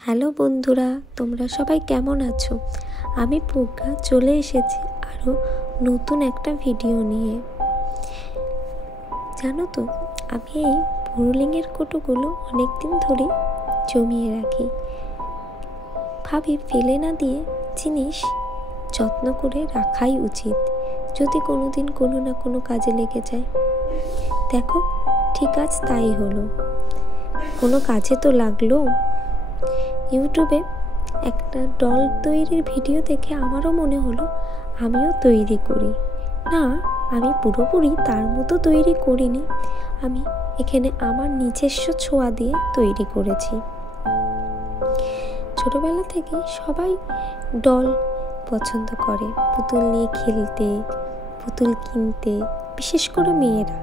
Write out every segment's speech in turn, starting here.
Hello বন্ধুরা, তোমরা সবাই কেমন আছো? আমি প্রজ্ঞা চলে এসেছি আরও নতুন একটা ভিডিও নিয়ে। জানো তো, আমি এই পুরুলিংয়ের কৌটোগুলো অনেক দিন ধরে জমিয়ে রাখি। ভাবি ফেলে না দিয়ে জিনিস যত্ন করে রাখাই উচিত, যদি কোনো দিন কোনো না কোনো কাজে লেগে যায়। দেখো, ঠিক আজ তাই হলো, কোনো কাজে তো লাগলো। ইউটিউবে একটা ডল তৈরির ভিডিও দেখে আমারও মনে হলো আমিও তৈরি করি। না, আমি পুরোপুরি তার মতো তৈরি করিনি, আমি এখানে আমার নিজস্ব ছোঁয়া দিয়ে তৈরি করেছি। ছোটবেলা থেকে সবাই ডল পছন্দ করে, পুতুল নিয়ে খেলতে, পুতুল কিনতে, বিশেষ করে মেয়েরা।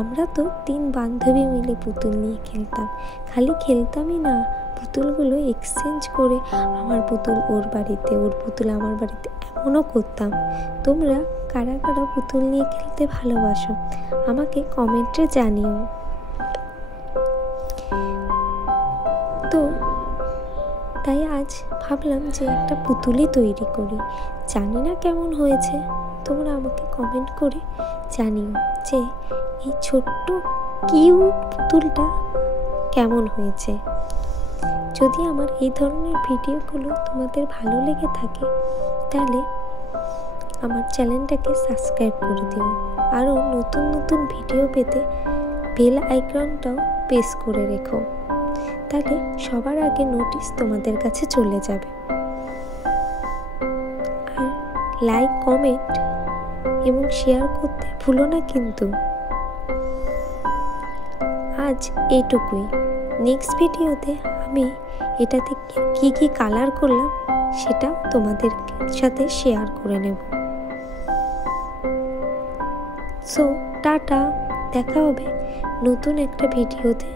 আমরা তো 3 বান্ধবী মিলে পুতুল নিয়ে খেলতাম। খালি খেলতামই না, পুতুলগুলো এক্সচেঞ্জ করে আমার পুতুল ওর বাড়িতে, ওর পুতুল আমার বাড়িতে, এমনও করতাম। তোমরা কারা কারা পুতুল নিয়ে খেলতে ভালোবাসো আমাকে কমেন্টে জানিও। তো তাই আজ ভাবলাম যে একটা পুতুলই তৈরি করি। জানি না কেমন হয়েছে, তোমরা আমাকে কমেন্ট করে জানিও যে এই ছোট্ট কিউট পুতুলটা কেমন হয়েছে। যদি আমার এই ধরনের ভিডিওগুলো তোমাদের ভালো লেগে থাকে তাহলে আমার চ্যানেলটাকে সাবস্ক্রাইব করে দিও। আরও নতুন নতুন ভিডিও পেতে বেল আইকনটাও প্রেস করে রেখো, তাহলে সবার আগে নোটিশ তোমাদের কাছে চলে যাবে। আর লাইক, কমেন্ট এবং শেয়ার করতে ভুলো না কিন্তু। আজ এইটুকুই। নেক্সট ভিডিওতে আমি এটাতে কি কি কালার করলাম সেটা তোমাদের সাথে শেয়ার করে নেব। সো টাটা, দেখা হবে নতুন একটা ভিডিওতে।